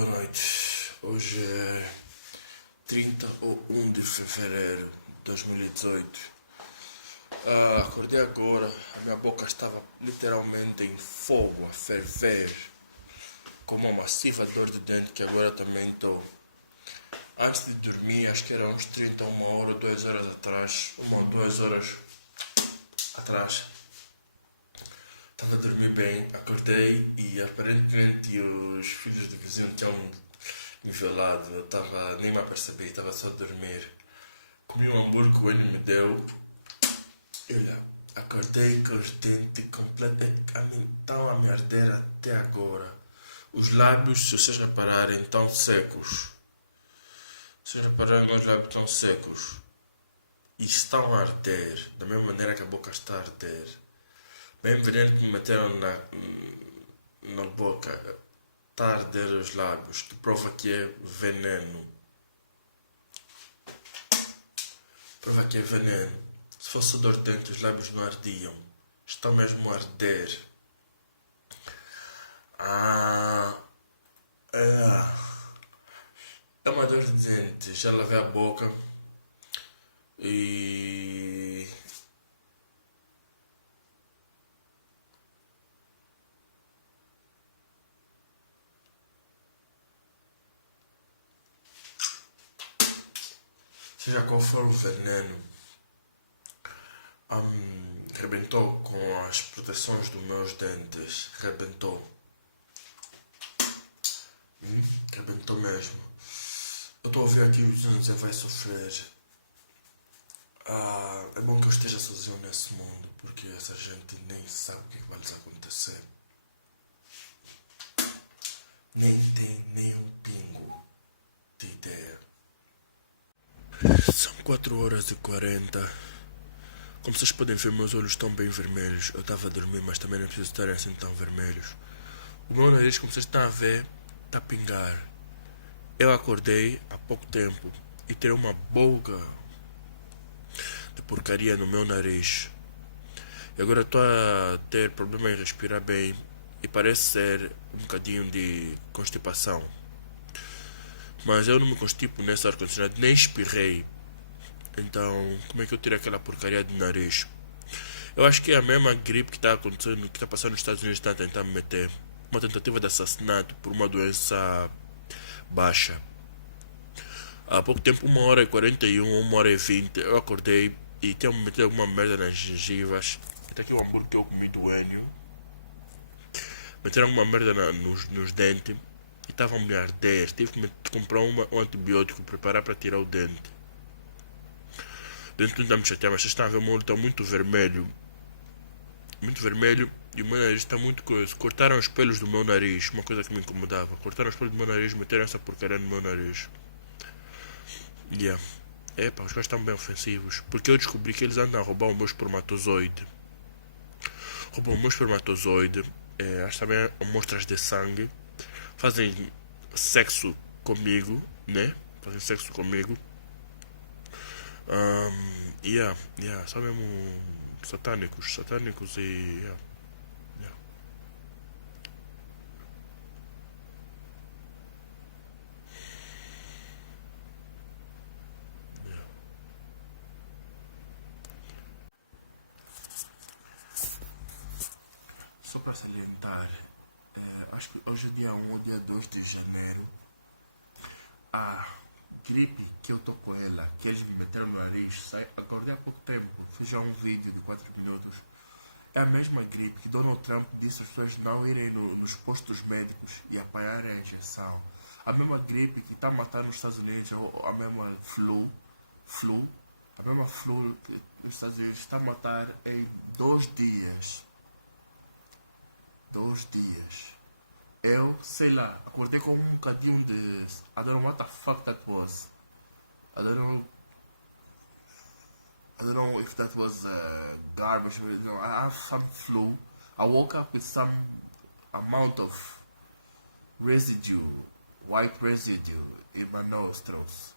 Boa noite. Hoje é 30 ou 1 de fevereiro de 2018. Acordei agora, a minha boca estava literalmente em fogo, a ferver, com uma massiva dor de dente que agora também estou. Antes de dormir, acho que era uns 30, 1 hora, 2 horas atrás, 1 ou 2 horas atrás, estava a dormir bem, acordei e aparentemente os filhos do vizinho tinham me violado. Eu estava nem me apercebi, estava só a dormir. Comi um hambúrguer que o N me deu. E olha, acordei com os dentes completos, estão a me arder até agora. Os lábios, se vocês repararem, estão secos. Se vocês repararem, meus lábios estão secos. E estão a arder, da mesma maneira que a boca está a arder. Bem veneno que me meteram na boca, está a arder os lábios, que prova que é veneno. Prova que é veneno. Se fosse dor de dente, os lábios não ardiam. Estão mesmo a arder. É uma dor de dente. Já lavei a boca. E... seja qual for o veneno, rebentou com as proteções dos meus dentes. Rebentou. Rebentou mesmo. Eu estou a ouvir aqui os vizinhos dizer vai sofrer. É bom que eu esteja sozinho nesse mundo, porque essa gente nem sabe o que vai lhes acontecer. Nem tem nem um pingo de ideia. São 4h40. Como vocês podem ver, meus olhos estão bem vermelhos. Eu estava a dormir, mas também não preciso estar assim tão vermelhos. O meu nariz, como vocês estão a ver, está a pingar. Eu acordei há pouco tempo e tirei uma bolga de porcaria no meu nariz. E agora estou a ter problema em respirar bem e parece ser um bocadinho de constipação. Mas eu não me constipo nesse ar-condicionado, nem espirrei. Então, como é que eu tirei aquela porcaria de nariz? Eu acho que é a mesma gripe que está acontecendo, que está passando nos Estados Unidos, está a tentar me meter. Uma tentativa de assassinato por uma doença baixa. Há pouco tempo, 1h41, 1h20, eu acordei e tinha me metido alguma merda nas gengivas. Está aqui o hambúrguer que eu comi do Enio. Meteram alguma merda nos dentes e estavam a me arder. Tive que comprar um antibiótico, preparar para tirar o dente. O dente não está me chatear, mas vocês estão a ver, o meu olho está muito vermelho. Muito vermelho e o meu nariz está muito coisa. Cortaram os pelos do meu nariz, uma coisa que me incomodava. Cortaram os pelos do meu nariz e meteram essa porcaria no meu nariz. Epa, os caras estão bem ofensivos. Porque eu descobri que eles andam a roubar o meu espermatozoide. Roubam o meu espermatozoide. Acho também amostras de sangue. Fazem sexo comigo, né? Fazem sexo comigo. São mesmo satânicos e... Só para salientar, acho que hoje é dia 1 ou dia 2 de janeiro. A gripe que eu tô com ela, que eles me meteram no nariz, acordei há pouco tempo, fiz já um vídeo de 4 minutos. É a mesma gripe que Donald Trump disse às pessoas não irem nos postos médicos e apanharem a injeção. A mesma gripe que está a matar nos Estados Unidos, a mesma flu, a mesma flu que nos Estados Unidos está a matar em 2 dias. 2 dias. Eu, sei lá, acordei com um bocadinho de... I don't know what the fuck that was. I don't know if that was garbage. You know, I have some flu. I woke up with some amount of residue, white residue in my nostrils.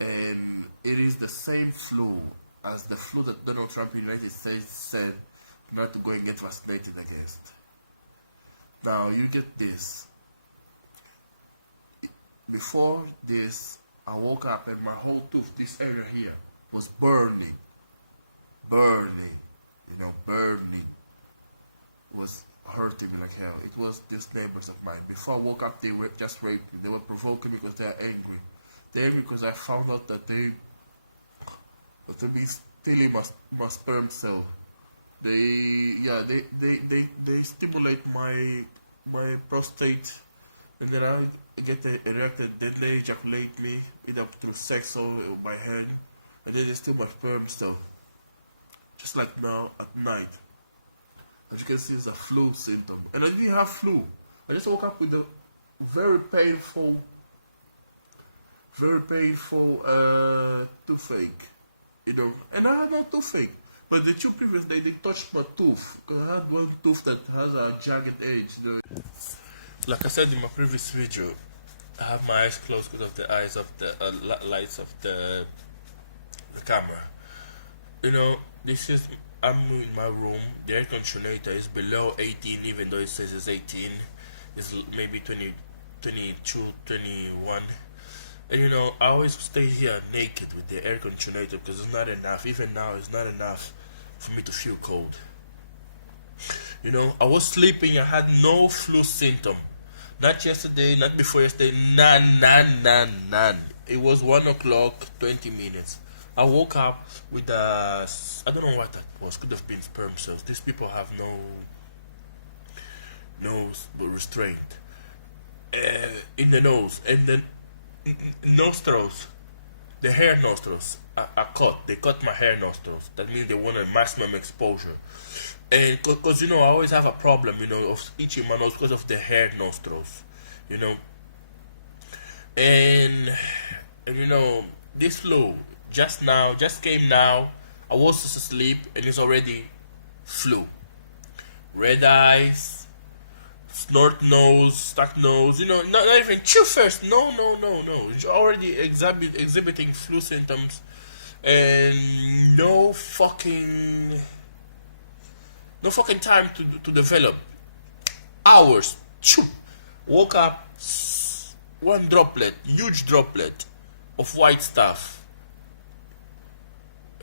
And it is the same flu as the flu that Donald Trump in the United States said not to go and get vaccinated against. Now, you get this. before this, I woke up and my whole tooth, this area here, was burning. Burning. It was hurting me like hell. It was these neighbors of mine. Before I woke up, they were just raping me. They were provoking me because they are angry. They're angry because I found out that they've been stealing my sperm cell. They stimulate my prostate, and then I get erected. Then they ejaculate me either through sex or by hand, and then they steal my sperm cell. Just like now at night. As you can see, it's a flu symptom. And I didn't have flu. I just woke up with a very painful toothache. And I had no toothache. But the 2 previous days, they touched my tooth. Because I had one tooth that has a jagged edge. Like I said in my previous video, I have my eyes closed because of the eyes of the lights of the camera. I'm in my room. The air conditioner is below 18, even though it says it's 18. It's maybe 20, 22, 21. And I always stay here naked with the air conditioner because it's not enough. Even now, it's not enough for me to feel cold. I was sleeping. I had no flu symptom. Not yesterday, not before yesterday. None. It was 1 o'clock, 20 minutes. I woke up with I don't know what that was. Could have been sperm cells. These people have no restraint in the nose, and then nostrils. The hair nostrils are cut. They cut my hair nostrils. That means they want a maximum exposure. And because I always have a problem, of itching my nose because of the hair nostrils, and this flu. Just came now. I was asleep and it's already flu. Red eyes, snort nose, stuck nose, not even chew first. No. It's already exhibiting flu symptoms and no fucking time to develop. Hours. Chew. Woke up, one droplet, huge droplet of white stuff.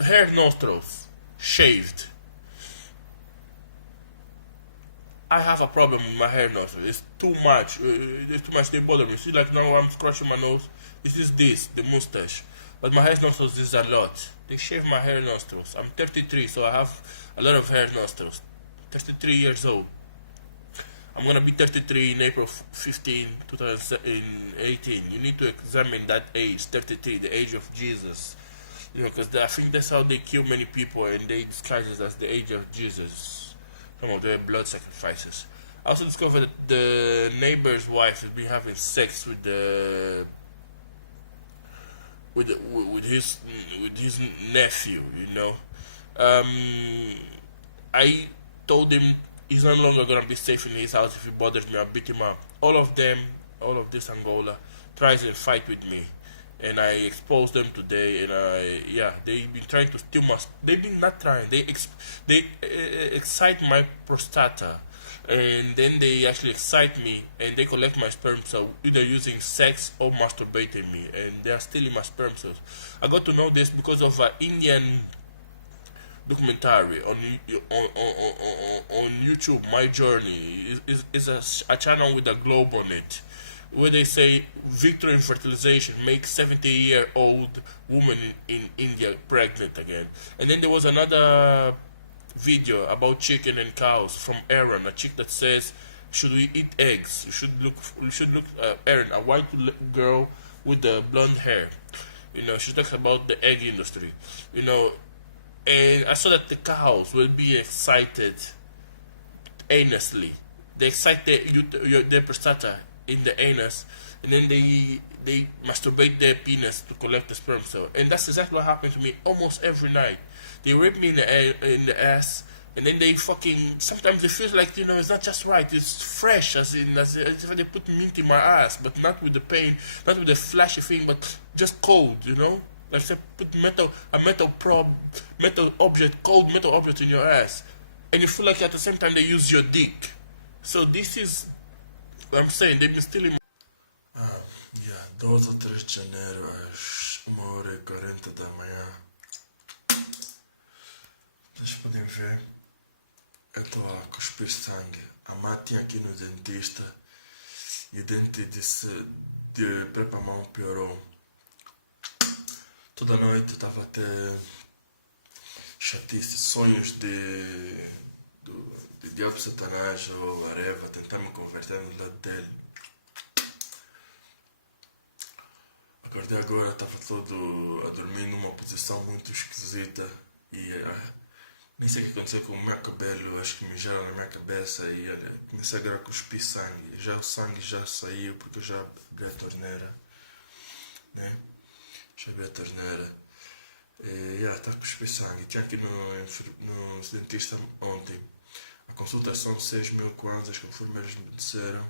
Hair nostrils, shaved. I have a problem with my hair nostrils. It's too much. They bother me. See, like now I'm scratching my nose. This, the mustache. But my hair nostrils is a lot. They shave my hair nostrils. I'm 33, so I have a lot of hair nostrils. 33 years old. I'm gonna be 33 in April 15, 2018. You need to examine that age, 33, the age of Jesus. Because I think that's how they kill many people, and they disguise it as the age of Jesus. Some of their blood sacrifices. I also discovered that the neighbor's wife has been having sex with his nephew. I told him he's no longer gonna be safe in his house if he bothers me. I'll beat him up. All of this Angola tries to fight with me. And I exposed them today, and they've been trying to steal my. They've been not trying. They excite my prostata, and then they actually excite me, and they collect my sperm cells either using sex or masturbating me, and they are stealing my sperm cells. I got to know this because of an Indian documentary on YouTube. My Journey is a channel with a globe on it, where they say victory in fertilization makes 70-year-old woman in India pregnant again. And then there was another video about chicken and cows from Aaron, a chick that says, should we eat eggs? You should look Aaron, a white girl with the blonde hair. She talks about the egg industry. And I saw that the cows will be excited anually. They excite their prostata in the anus, and then they masturbate their penis to collect the sperm cell. And that's exactly what happened to me almost every night. They rape me in the ass, and then they sometimes it feels like it's not just right, it's fresh, as if they put meat in my ass, but not with the pain, not with the flashy thing, but just cold. Like they put cold metal object in your ass, and you feel like at the same time they use your dick. So this is what I'm saying. They've been stealing. 2 ou 3 de janeiro, às 1h40 da manhã. Vocês podem ver, eu estou a cuspir sangue. A Má tinha aqui no dentista e o dente disse de pé para a mão piorou. Toda noite estava a ter chatice, sonhos de diabo Satanás ou Areva, tentar me converter no lado dele. Acordei agora, estava todo a dormir numa posição muito esquisita e nem sei o que aconteceu com o meu cabelo, acho que mijaram na minha cabeça e olha, comecei agora a cuspir sangue. Já o sangue já saiu porque eu já abri a torneira, né? Já abri a torneira e está a cuspir sangue. Tinha aqui no dentista ontem. A consulta são 6.000 kwanzas, conforme eles me disseram.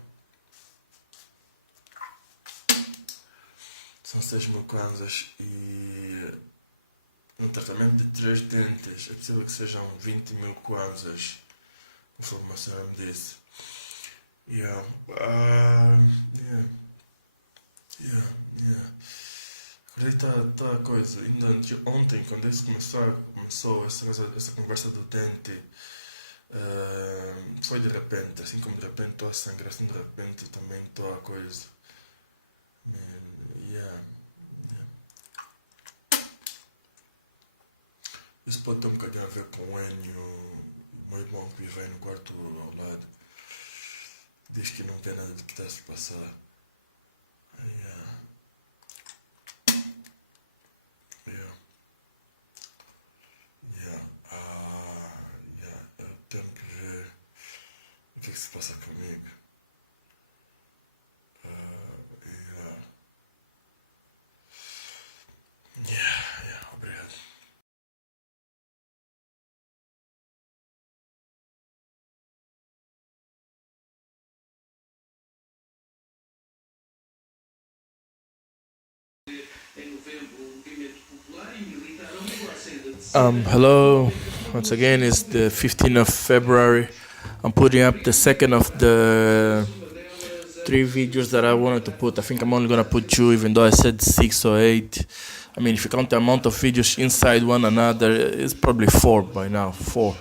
São 6.000 kwanzas e no tratamento de 3 dentes é possível que sejam 20.000 kwanzas, conforme a senhora me disse. Acordei, tá a coisa. Ainda ontem, quando isso começou essa conversa do dente, foi de repente, assim como de repente estou a sangrar, assim de repente também estou a coisa. Isso pode ter um bocadinho a ver com o Enio, o meu irmão que vive aí no quarto ao lado. Diz que não vê nada do que está a se passar. Eu tenho que ver o que se passa comigo. Obrigado. Hello, once again, it's the 15th of February. I'm putting up the second of the 3 videos that I wanted to put. I think I'm only gonna put 2, even though I said 6 or 8. I mean, if you count the amount of videos inside one another, it's probably 4 by now, 4.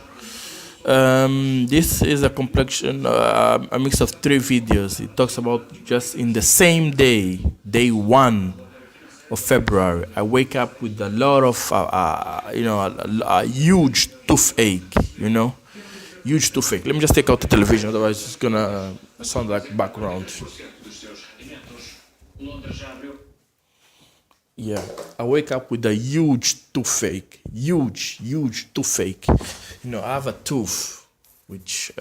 This is a complexion, a mix of 3 videos. It talks about just in the same day, day 1 of February, I wake up with a lot of, a huge toothache, huge toothache. Let me just take out the television, otherwise it's gonna sound like background. Yeah, I wake up with a huge toothache, huge toothache. I have a tooth, which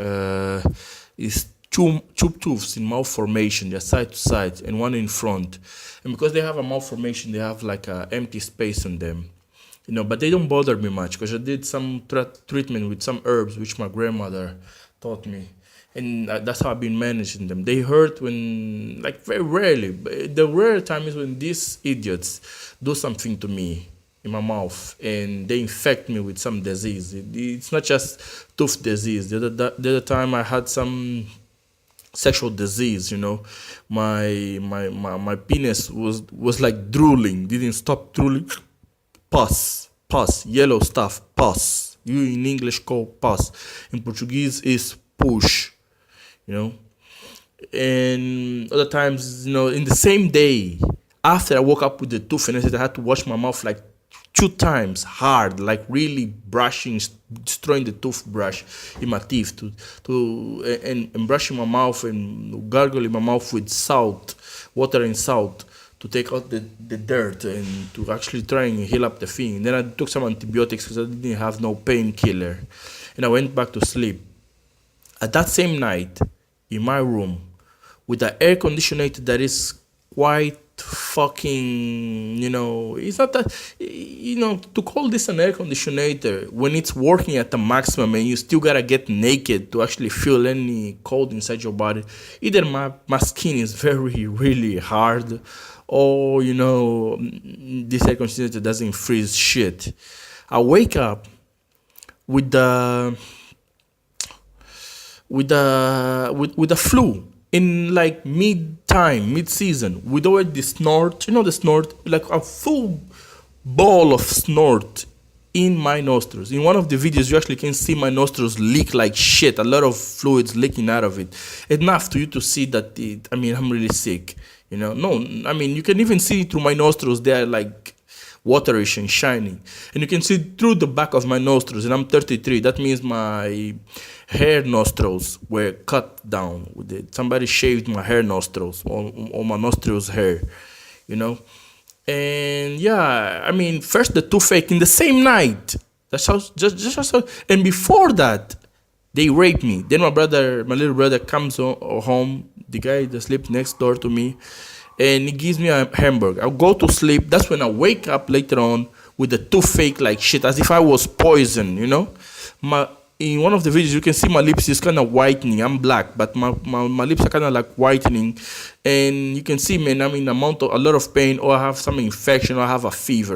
is two tooths in malformation. They're side to side and one in front. And because they have a malformation, they have like an empty space on them. But they don't bother me much because I did some treatment with some herbs, which my grandmother taught me. And that's how I've been managing them. They hurt when, like very rarely. The rare time is when these idiots do something to me in my mouth and they infect me with some disease. It's not just tooth disease. The other time I had some sexual disease, my penis was like drooling, didn't stop drooling. Pus, yellow stuff, pus. You in English call pus. In Portuguese is push, And other times, in the same day, after I woke up with the tooth and I had to wash my mouth like 2 times hard, like really brushing, destroying the toothbrush in my teeth and brushing my mouth and gargling my mouth with salt, water and salt to take out the dirt and to actually try and heal up the thing. And then I took some antibiotics because I didn't have no painkiller. And I went back to sleep. At that same night, in my room, with the air conditioner that is quite fucking, it's not that, to call this an air conditioner when it's working at the maximum and you still gotta get naked to actually feel any cold inside your body. Either my skin is very, really hard or, this air conditioner doesn't freeze shit. I wake up with the flu. in like mid-season, with already the snort, the snort, like a full ball of snort in my nostrils. In one of the videos, you actually can see my nostrils leak like shit, a lot of fluids leaking out of it. Enough to you to see that I'm really sick. No, you can even see through my nostrils, they're like waterish and shiny. And you can see through the back of my nostrils, and I'm 33. That means my hair nostrils were cut down with it. Somebody shaved my hair nostrils, or my nostrils hair, And yeah, first the toothache in the same night. That's how, just how, and before that, they raped me. Then my little brother comes home, the guy that sleeps next door to me, and he gives me a hamburger. I'll go to sleep. That's when I wake up later on with the toothache like shit, as if I was poisoned, In one of the videos, you can see my lips is kind of whitening. I'm black, but my lips are kind of like whitening. And you can see, man, I'm in a lot of pain, or I have some infection, or I have a fever.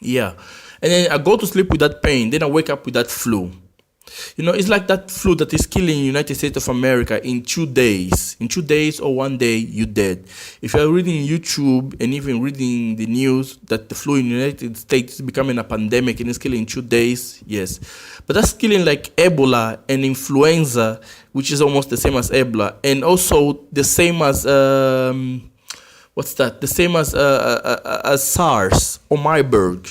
Yeah. And then I go to sleep with that pain. Then I wake up with that flu. It's like that flu that is killing United States of America in 2 days. In 2 days or 1 day, you're dead. If you're reading YouTube and even reading the news that the flu in the United States is becoming a pandemic and it's killing in 2 days, yes. But that's killing like Ebola and influenza, which is almost the same as Ebola. And also the same as, what's that? The same as SARS or Marburg.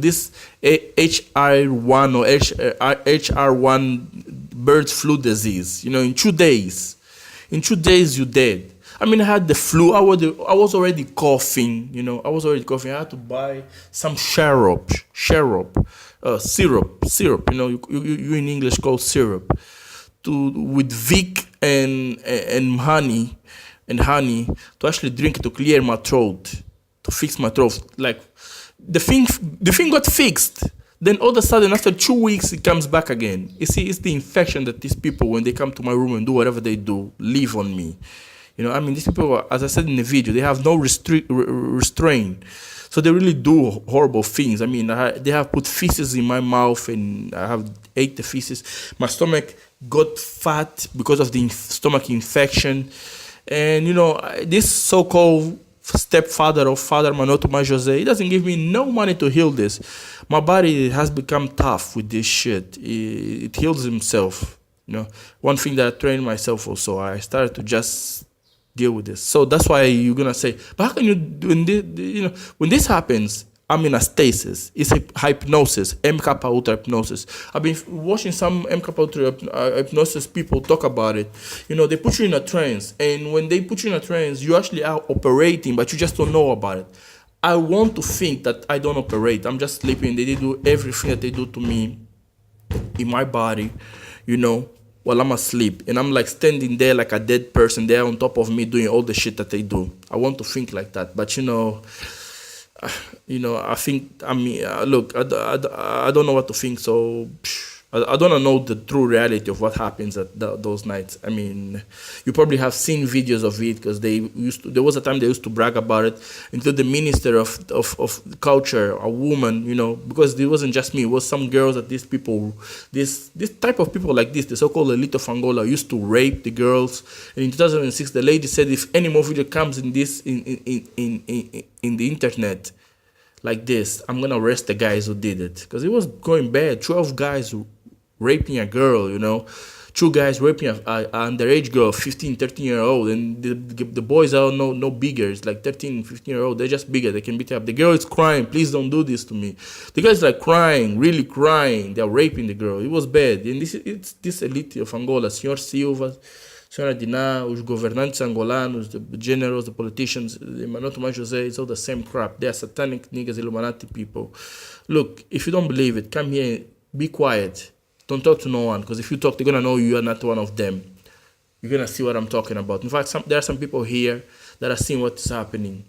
This HR1 or HR1 bird flu disease. In 2 days. In 2 days, you're dead. I had the flu. I was already coughing. I was already coughing. I had to buy some syrup. You in English call syrup. With Vic and honey. And honey to actually drink it to clear my throat, to fix my throat. Like the thing got fixed. Then all of a sudden, after 2 weeks, it comes back again. You see, it's the infection that these people, when they come to my room and do whatever they do, leave on me. These people, as I said in the video, they have no restraint. So they really do horrible things. They have put feces in my mouth, and I have ate the feces. My stomach got fat because of the stomach infection. And, this so-called stepfather or father, Manoto Jose, he doesn't give me no money to heal this. My body has become tough with this shit. It heals himself. One thing that I trained myself also, I started to just deal with this. So that's why you're going to say, but how can you, when this happens, I'm in a stasis. It's a hypnosis, M-Kappa Ultra hypnosis. I've been watching some M-Kappa Ultra hypnosis people talk about it. They put you in a trance. And when they put you in a trance, you actually are operating, but you just don't know about it. I want to think that I don't operate. I'm just sleeping. They do everything that they do to me in my body, while I'm asleep. And I'm like standing there like a dead person there on top of me doing all the shit that they do. I want to think like that. But, I think, look, I don't know what to think, so I don't know the true reality of what happens at those nights. You probably have seen videos of it, because there was a time they used to brag about it, until the minister of culture, a woman, because it wasn't just me, it was some girls that this type of people like this, the so-called elite of Angola, used to rape the girls. And in 2006, the lady said, if any more video comes in this, in the internet like this, I'm gonna arrest the guys who did it, because it was going bad. 12 guys raping a girl, 2 guys raping an underage girl, 15, 13-year-old, and the boys are no bigger. It's like 13, 15-year-old. They're just bigger. They can beat up. The girl is crying, please don't do this to me. The guy's like crying, really crying. They're raping the girl. It was bad. And it's this elite of Angola, Senhor Silva, Senhora Diná, os governantes angolanos, the generals, the politicians, the Manoto Jose, it's all the same crap. They are satanic niggas, Illuminati people. Look, if you don't believe it, come here, be quiet. Don't talk to no one, because if you talk, they're going to know you are not one of them. You're going to see what I'm talking about. In fact, there are some people here that are seeing what is happening.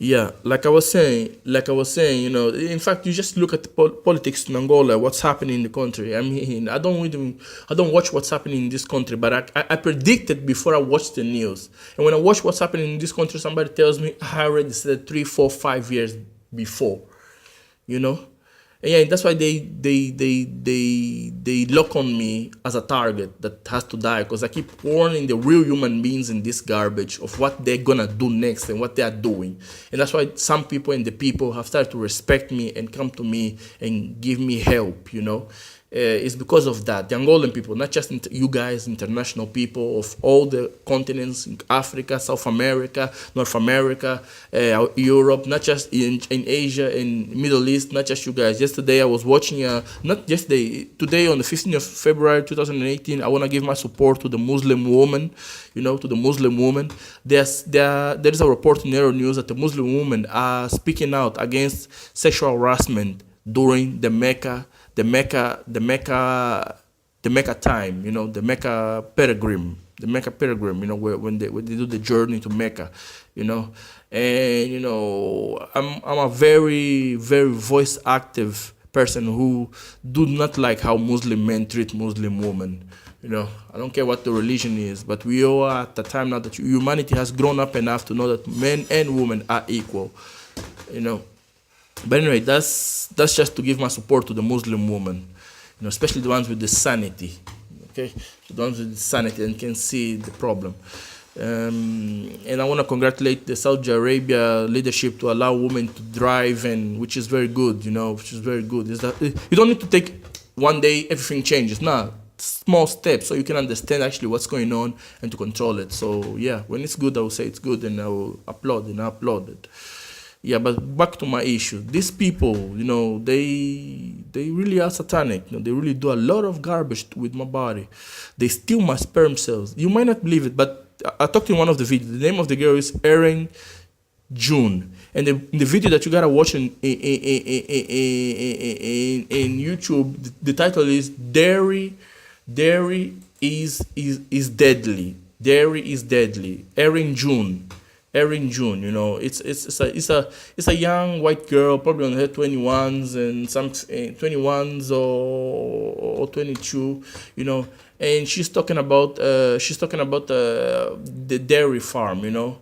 Yeah, like I was saying, in fact, you just look at the politics in Angola, what's happening in the country. I don't watch what's happening in this country, but I predicted before I watched the news. And when I watch what's happening in this country, somebody tells me I already said 3, 4, 5 years before, And yeah, that's why they look on me as a target that has to die, because I keep warning the real human beings in this garbage of what they're gonna do next and what they are doing. And that's why some people and the people have started to respect me and come to me and give me help, you know. It's because of that. The Angolan people, not just you guys, international people of all the continents, in Africa, South America, North America, Europe, not just in Asia, in Middle East, not just you guys. Yesterday I was watching, not yesterday, today on the 15th of February 2018, I want to give my support to the Muslim woman, you know, to the Muslim woman. There is a report in Euronews that the Muslim women are speaking out against sexual harassment during the Mecca time, you know, the Mecca pilgrim, you know, when they do the journey to Mecca, you know. And you know, I'm a very, very voice active person who do not like how Muslim men treat Muslim women. You know, I don't care what the religion is, but we are at the time now that humanity has grown up enough to know that men and women are equal, you know. But anyway, that's just to give my support to the Muslim woman, you know, especially the ones with the sanity, okay? The ones with the sanity and can see the problem. And I want to congratulate the Saudi Arabia leadership to allow women to drive, and which is very good, you know, which is very good. Is that you don't need to take one day everything changes. Nah, small steps so you can understand actually what's going on and to control it. So yeah, when it's good, I will say it's good, and I will applaud and I upload it. Yeah, but back to my issue. These people, you know, they really are satanic. You know, they really do a lot of garbage with my body. They steal my sperm cells. You might not believe it, but I talked in one of the videos. The name of the girl is Erin June. And the video that you gotta watch in YouTube, the title is Dairy is Deadly. Dairy is Deadly. Erin June, you know, it's a young white girl, probably on her 21s and some 21s or 22, you know, and she's talking about the dairy farm, you know.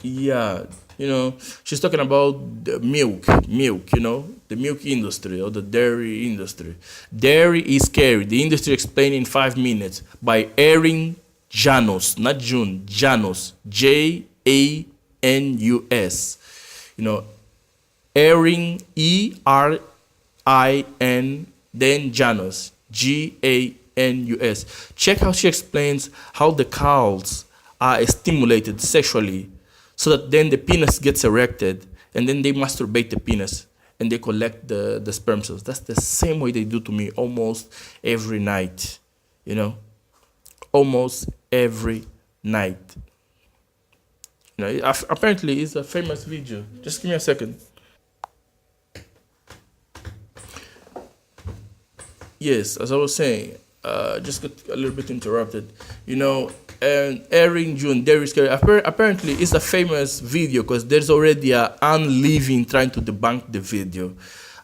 Yeah, you know, she's talking about the milk, you know, the milk industry or the dairy industry. Dairy is scary. The industry explained in 5 minutes by Erin Janus, not June, Janus, Janus. You know, Erin, ERIN, then Janus, GANUS. Check how she explains how the cows are stimulated sexually, so that then the penis gets erected, and then they masturbate the penis, and they collect the sperm cells. That's the same way they do to me almost every night, you know, almost every night. You know, apparently it's a famous video. Just give me a second. Yes, as I was saying, just got a little bit interrupted, you know. And Erin June, Dairy Scary. Apparently, it's a famous video because there's already a Living trying to debunk the video.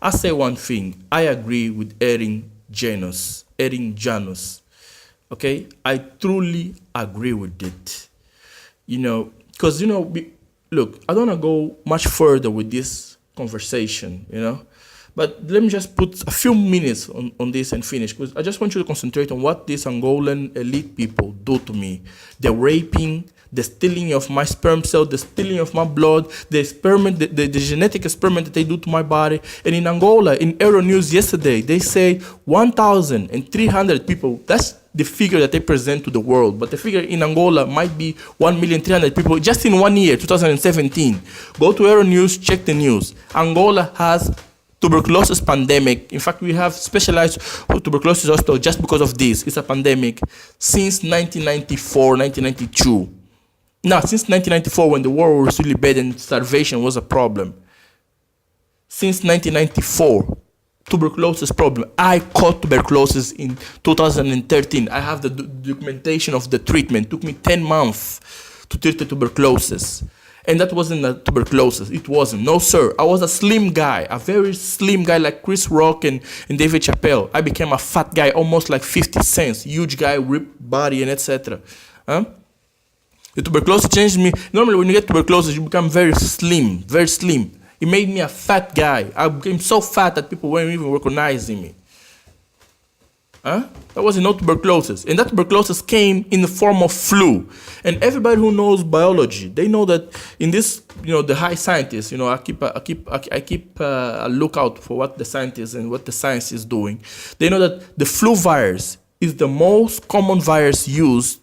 I say one thing. I agree with Erin Janus. Okay, I truly agree with it. You know, because you know, look, I don't want to go much further with this conversation. You know. But let me just put a few minutes on this and finish, because I just want you to concentrate on what these Angolan elite people do to me. The raping, the stealing of my sperm cell, the stealing of my blood, the experiment, the genetic experiment that they do to my body. And in Angola, in Euronews yesterday, they say 1,300 people. That's the figure that they present to the world. But the figure in Angola might be 1,300,000 people just in 1 year, 2017. Go to Euronews, check the news. Angola has tuberculosis pandemic. In fact, we have specialized tuberculosis hospital just because of this. It's a pandemic since 1994, 1992. Now, since 1994, when the war was really bad and starvation was a problem. Since 1994, tuberculosis problem. I caught tuberculosis in 2013. I have the documentation of the treatment. It took me 10 months to treat the tuberculosis. And that wasn't a tuberculosis. It wasn't. No, sir. I was a slim guy, a very slim guy like Chris Rock and David Chappelle. I became a fat guy, almost like 50 Cent, huge guy, ripped body, and etc. The tuberculosis changed me. Normally, when you get tuberculosis, you become very slim, very slim. It made me a fat guy. I became so fat that people weren't even recognizing me. Huh? That was no tuberculosis. And that tuberculosis came in the form of flu. And everybody who knows biology, they know that in this, the high scientists, I keep a lookout for what the scientists and what the science is doing. They know that the flu virus is the most common virus used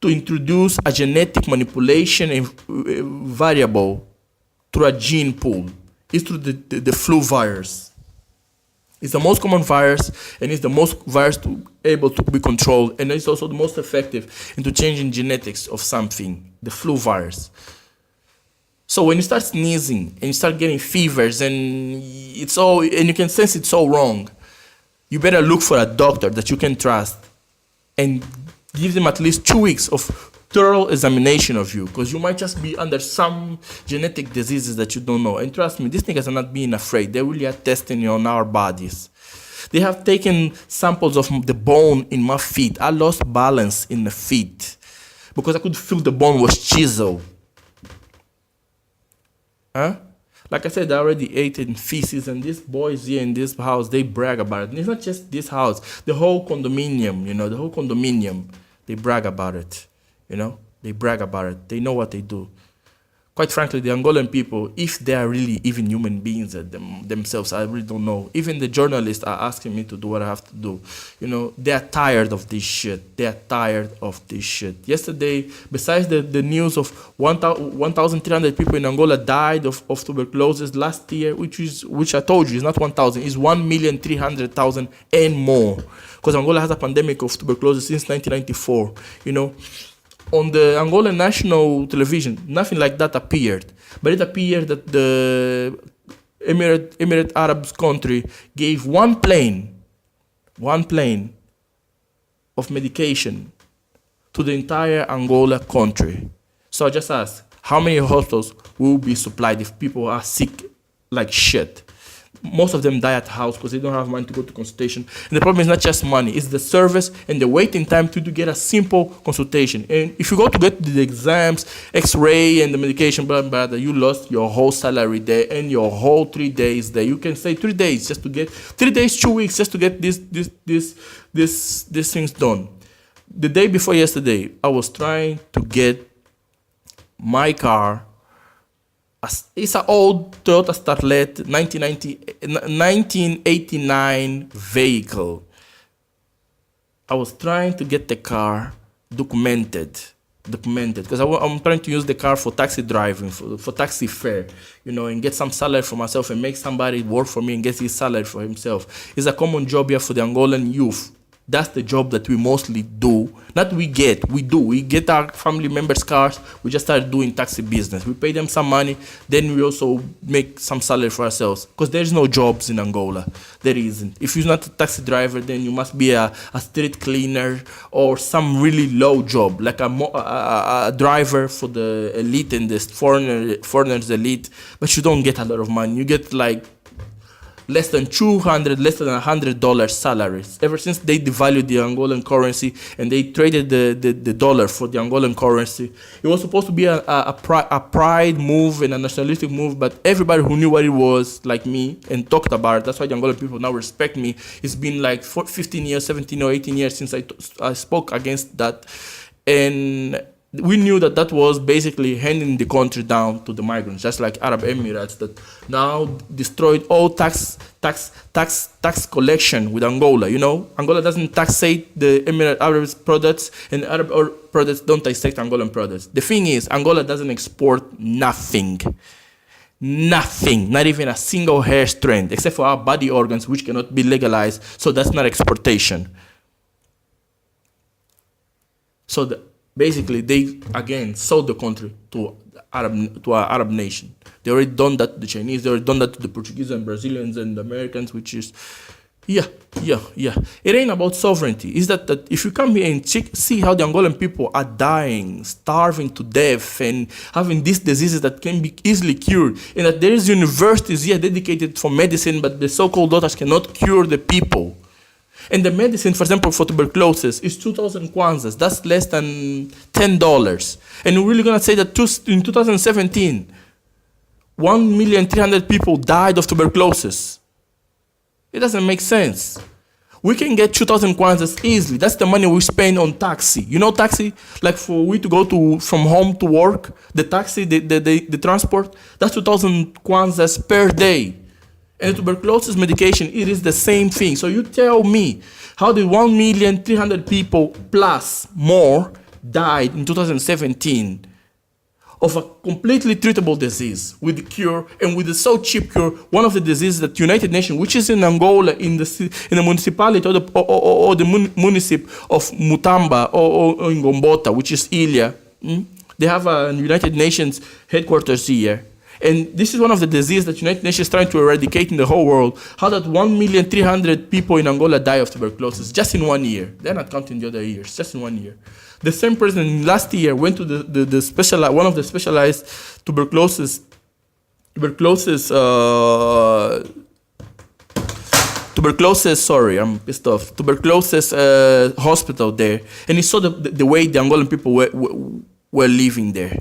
to introduce a genetic manipulation variable through a gene pool. It's through the flu virus. It's the most common virus, and it's the most virus able to be controlled, and it's also the most effective into changing genetics of something, the flu virus. So when you start sneezing and you start getting fevers and you can sense it's so wrong, you better look for a doctor that you can trust and give them at least 2 weeks of thorough examination of you, because you might just be under some genetic diseases that you don't know. And trust me, these niggas are not being afraid. They really are testing on our bodies. They have taken samples of the bone in my feet. I lost balance in the feet because I could feel the bone was chiseled. Huh? Like I said, I already ate in feces, and these boys here in this house, they brag about it. And it's not just this house, the whole condominium, the whole condominium, they brag about it. They brag about it. They know what they do. Quite frankly, the Angolan people, if they are really even human beings themselves, I really don't know. Even the journalists are asking me to do what I have to do. They are tired of this shit. They are tired of this shit. Yesterday, besides the news of 1,300 people in Angola died of tuberculosis last year, which I told you is not 1,000, is 1,300,000 and more. Because Angola has a pandemic of tuberculosis since 1994. On the Angolan national television, nothing like that appeared. But it appeared that the Emirate Arab country gave one plane of medication to the entire Angola country. So I just asked, how many hospitals will be supplied if people are sick like shit? Most of them die at house because they don't have money to go to consultation. And the problem is not just money, it's the service and the waiting time to get a simple consultation. And if you go to get the exams, x-ray and the medication, blah, blah, blah, you lost your whole salary there and your whole 3 days there. You can say 3 days just to get, 3 days, 2 weeks just to get these things done. The day before yesterday, I was trying to get my car. It's an old Toyota Starlet 1989 vehicle. I was trying to get the car documented because I'm trying to use the car for taxi driving, for taxi fare, and get some salary for myself and make somebody work for me and get his salary for himself. It's a common job here for the Angolan youth. That's the job that we mostly do. Not we do. We get our family members' cars. We just start doing taxi business. We pay them some money. Then we also make some salary for ourselves. Because there's no jobs in Angola. There isn't. If you're not a taxi driver, then you must be a street cleaner or some really low job, like a driver for the elite and the foreigners elite. But you don't get a lot of money. You get like less than $200, less than $100 salaries. Ever since they devalued the Angolan currency and they traded the dollar for the Angolan currency, it was supposed to be a pride move and a nationalistic move, but everybody who knew what it was, like me, and talked about it, that's why the Angolan people now respect me. It's been like 15 years, 17 or 18 years since I spoke against that. And we knew that was basically handing the country down to the migrants, just like Arab Emirates that now destroyed all tax collection with Angola. Angola doesn't taxate the Emirate Arab products, and Arab products don't taxate Angolan products. The thing is, Angola doesn't export nothing, not even a single hair strand, except for our body organs, which cannot be legalized. So that's not exportation. So basically, they again sold the country to an Arab nation. They already done that to the Chinese. They already done that to the Portuguese and Brazilians and the Americans, which is, yeah. It ain't about sovereignty. It's that if you come here and see how the Angolan people are dying, starving to death, and having these diseases that can be easily cured, and that there is universities here dedicated for medicine, but the so-called doctors cannot cure the people. And the medicine, for example, for tuberculosis is 2,000 kwanzas. That's less than $10. And we're really going to say that in 2017, 1,300,000 people died of tuberculosis. It doesn't make sense. We can get 2,000 kwanzas easily. That's the money we spend on taxi. You know taxi? Like for we to go from home to work, the taxi, the transport, that's 2,000 kwanzas per day. And tuberculosis medication, it is the same thing. So you tell me, how did 1,300,000 people plus more died in 2017 of a completely treatable disease with the cure and with the so cheap cure, one of the diseases that United Nations, which is in Angola, in the municipality or the municip of Mutamba or in Gombota, which is Ilha, they have a United Nations headquarters here. And this is one of the diseases that United Nations is trying to eradicate in the whole world. How that 1,300,000 people in Angola die of tuberculosis just in 1 year. They're not counting the other years, just in 1 year. The same person last year went to one of the specialized tuberculosis, sorry, I'm pissed off, tuberculosis hospital there. And he saw the way the Angolan people were living there.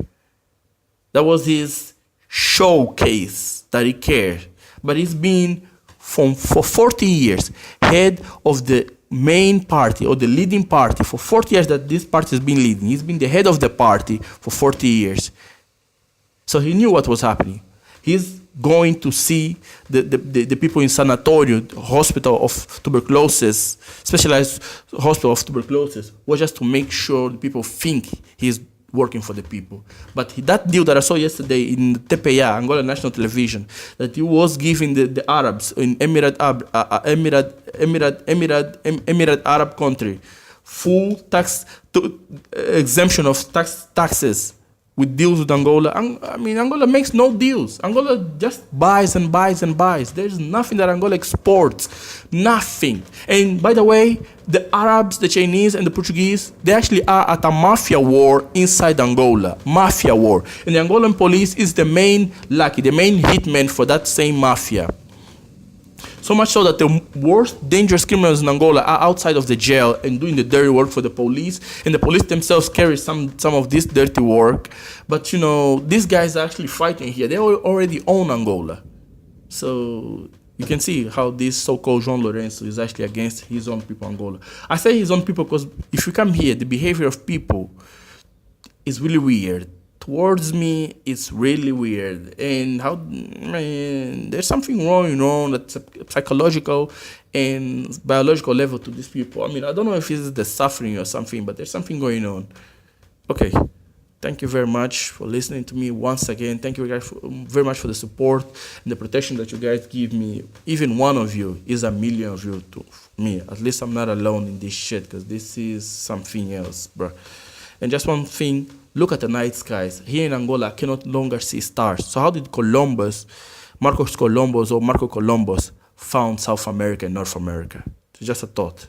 That was his showcase that he cared. But he's been for 40 years head of the main party or the leading party for 40 years that this party has been leading. He's been the head of the party for 40 years. So he knew what was happening. He's going to see the people in sanatorium, hospital of tuberculosis, specialized hospital of tuberculosis, was just to make sure the people think he's working for the people. But that deal that I saw yesterday in TPA, Angola National Television, that he was giving the Arabs in Emirate Arab country full tax exemption of taxes with deals with Angola. I mean, Angola makes no deals. Angola just buys and buys and buys. There's nothing that Angola exports. Nothing. And by the way, the Arabs, the Chinese, and the Portuguese, they actually are at a mafia war inside Angola. Mafia war. And the Angolan police is the main hitman for that same mafia. So much so that the worst dangerous criminals in Angola are outside of the jail and doing the dirty work for the police, and the police themselves carry some of this dirty work. But you know, these guys are actually fighting here. They already own Angola. So you can see how this so-called João Lourenço is actually against his own people, Angola. I say his own people because if you come here, the behavior of people is really weird. Towards me, it's really weird. And there's something wrong, that's psychological and biological level to these people. I mean, I don't know if it's the suffering or something, but there's something going on. Okay. Thank you very much for listening to me once again. Thank you guys very much for the support and the protection that you guys give me. Even one of you is a million of you to me. At least I'm not alone in this shit, because this is something else, bro. And just one thing, look at the night skies. Here in Angola, I cannot longer see stars. So how did Marco Columbus found South America and North America? It's just a thought.